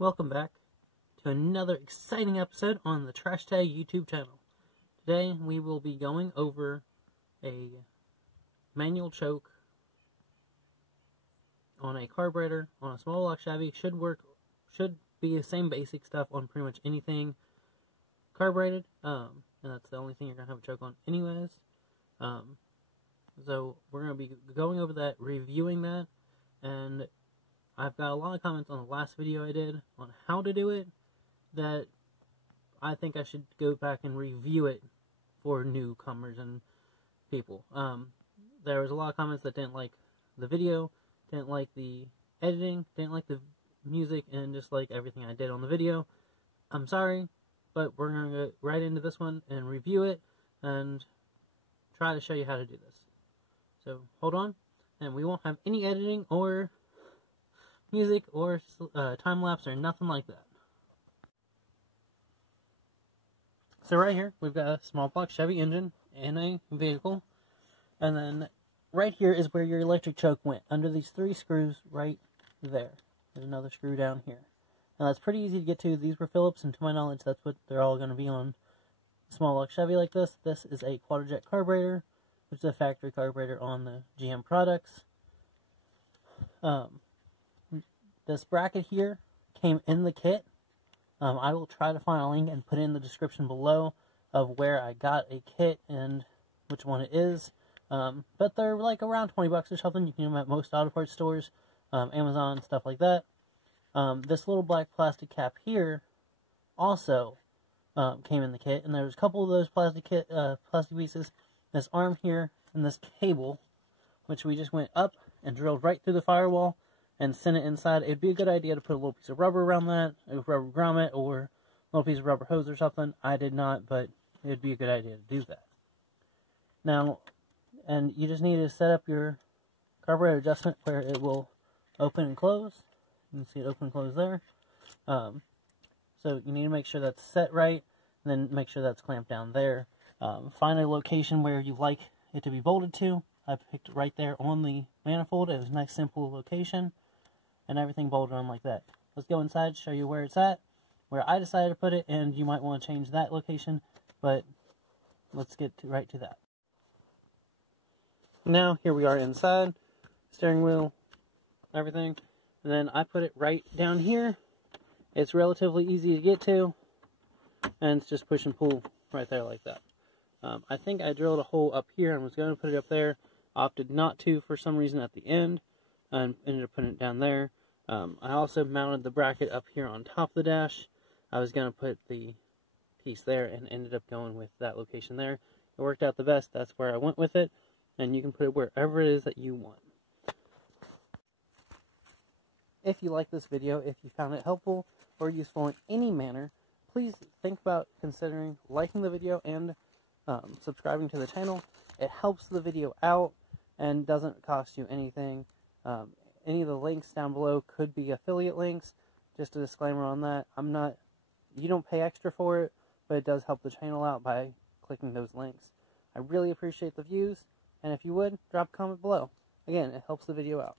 Welcome back to another exciting episode on the Trash Tag YouTube channel. Today we will be going over a manual choke on a carburetor on a small block Chevy. Should be the same basic stuff on pretty much anything carbureted, and that's the only thing you're going to have a choke on anyways. So we're going to be going over that, reviewing that, and I've got a lot of comments on the last video I did on how to do it that I think I should go back and review it for newcomers and people. There was a lot of comments that didn't like the video, didn't like the editing, didn't like the music, and just like everything I did on the video. I'm sorry, but we're going to go right into this one and review it and try to show you how to do this. So hold on, and we won't have any editing or music or time-lapse or nothing like that. So right here, we've got a small block Chevy engine in a vehicle. And then right here is where your electric choke went, under these 3 screws right there. There's another screw down here. Now that's pretty easy to get to. These were Phillips, and to my knowledge, that's what they're all going to be on a small block Chevy like this. This is a Quadrajet carburetor, which is a factory carburetor on the GM products. This bracket here came in the kit. I will try to find a link and put it in the description below of where I got a kit and which one it is. But they're like around 20 bucks or something. You can get them at most auto parts stores, Amazon, stuff like that. This little black plastic cap here also came in the kit, and there was a couple of those plastic pieces. This arm here and this cable, which we just went up and drilled right through the firewall and sent it inside. It'd be a good idea to put a little piece of rubber around that, a rubber grommet, or a little piece of rubber hose or something. I did not, but it would be a good idea to do that. Now, and you just need to set up your carburetor adjustment where it will open and close. You can see it open and close there. So you need to make sure that's set right, and then make sure that's clamped down there. Find a location where you like it to be bolted to. I picked it right there on the manifold. It was a nice, simple location, and everything bolted on like that. Let's go inside, show you where it's at, where I decided to put it, and you might want to change that location, but let's get right to that. Now, here we are inside, steering wheel, everything, and then I put it right down here. It's relatively easy to get to, and it's just push and pull right there like that. I think I drilled a hole up here and was going to put it up there, opted not to for some reason at the end, and ended up putting it down there. I also mounted the bracket up here on top of the dash. I was going to put the piece there and ended up going with that location there. It worked out the best. That's where I went with it, and you can put it wherever it is that you want. If you like this video, if you found it helpful or useful in any manner, please think about considering liking the video and subscribing to the channel. It helps the video out and doesn't cost you anything. Any of the links down below could be affiliate links. Just a disclaimer on that. You don't pay extra for it, but it does help the channel out by clicking those links. I really appreciate the views, and if you would, drop a comment below. Again, it helps the video out.